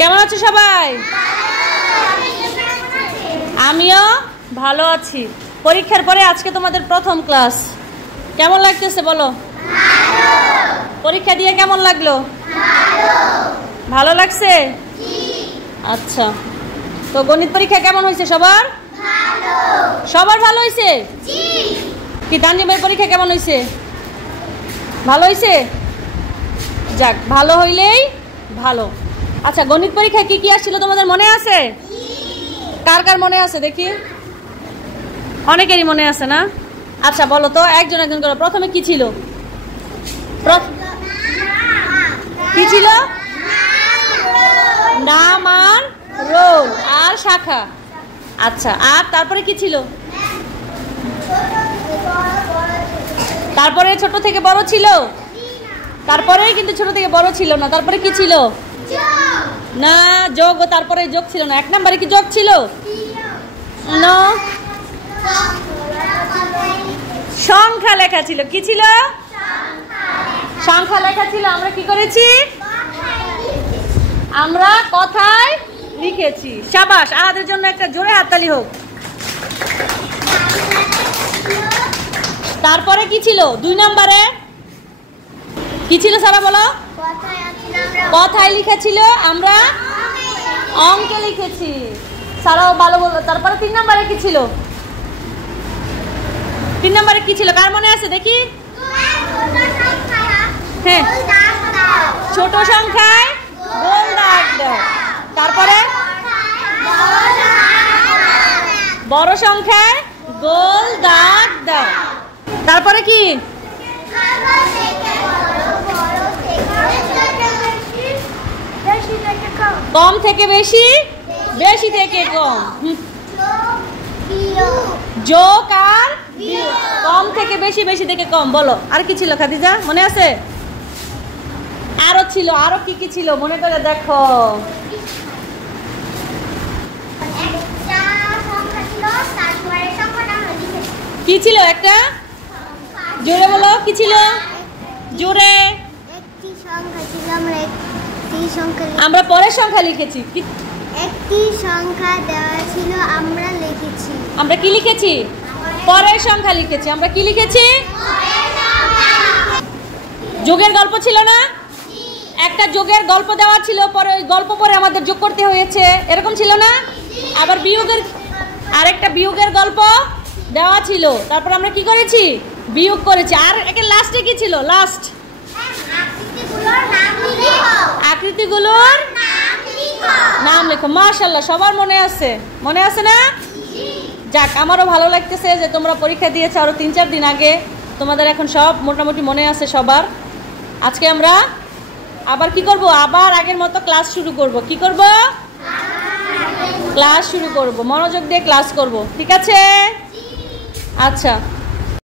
কেমন আছো সবাই? আমিও ভালো আছি। পরীক্ষার পরে আজকে তোমাদের প্রথম ক্লাস। কেমন লাগতেছে বলো? পরীক্ষা দিয়ে কেমন লাগলো? ভালো লাগছে? আচ্ছা, তো গণিত পরীক্ষা কেমন হয়েছে সবার? সবার ভালো হয়েছে? কি তানজিমের পরীক্ষা কেমন হয়েছে? ভালো হয়েছে? যাক, ভালো হইলেই ভালো। আচ্ছা, গণিত পরীক্ষা কি কি আসছিল তোমাদের মনে আছে? কার কার মনে আছে দেখি? অনেকেরই মনে আছে না? আচ্ছা বলো তো, একজন একজন করে। প্রথমে কি ছিল? কি ছিল? নাম আর রোল আর শাখা। আচ্ছা, আর তারপরে কি ছিল? তারপরে ছোট থেকে বড় ছিল? তারপরে কিন্তু ছোট থেকে বড় ছিল না। তারপরে কি ছিল? না, যোগ। তারপরে যোগ ছিল না। এক নম্বরে কি যোগ ছিল? না, সংখ্যা লেখা ছিল। কি ছিল? সংখ্যা লেখা ছিল। আমরা কি করেছি? আমরা কথায় লিখেছি। শাবাশ, আমাদের জন্য একটা জোরে হাততালি হোক। তারপরে কি ছিল? 2 নম্বরে কি ছিল সারা বলো? কথায় লিখেছিল, আমরা অঙ্কে লিখেছি। সারাও ভালো বলো। তারপরে 3 নম্বরে কি ছিল? 3 নম্বরে কি ছিল? কার মনে আছে দেখি? হ্যাঁ, ছোট সংখ্যায় গোল দাগ দাও। তারপরে বড় সংখ্যায় গোল দাগ দাও। তারপরে কি? কম থেকে বেশি, বেশি থেকে কম। যোগ আর কম থেকে বেশি, বেশি থেকে কম। বলো আর কি ছিল খাদিজা, মনে আছে? আরো ছিল। আরো কি কি ছিল মনে করে দেখো? কি ছিল একটা? জোরে বলো, কি ছিল? জোরে। আমরা পরের সংখ্যা লিখেছি। একটি সংখ্যা দেওয়া ছিল, আমরা লিখেছি। আমরা কি লিখেছি? পরের সংখ্যা লিখেছি। আমরা কি লিখেছি? যোগের গল্প ছিল না? একটা যোগের গল্প দেওয়া ছিল, পরে ওই গল্প পরে আমাদের যোগ করতে হয়েছে, এরকম ছিল না? আবার বিয়োগের আরেকটা বিয়োগের গল্প দেওয়া ছিল, তারপর আমরা কি করেছি? বিয়োগ করেছি। আর একের লাস্টে কি ছিল? লাস্ট আকৃতিগুলোর নাম লেখো। মাশাআল্লাহ, সবার মনে আছে? মনে আছে না? যাক, আমারও ভালো লাগতেছে যে তোমরা পরীক্ষা দিয়েছো আরো 3-4 দিন আগে। তোমাদের এখন সব মোটামুটি মনে আছে সবার। আজকে আমরা আবার কি করব? আবার আগের মতো ক্লাস শুরু করব। কি করব? ক্লাস শুরু করব। মনোযোগ দিয়ে ক্লাস করব, ঠিক আছে? আচ্ছা।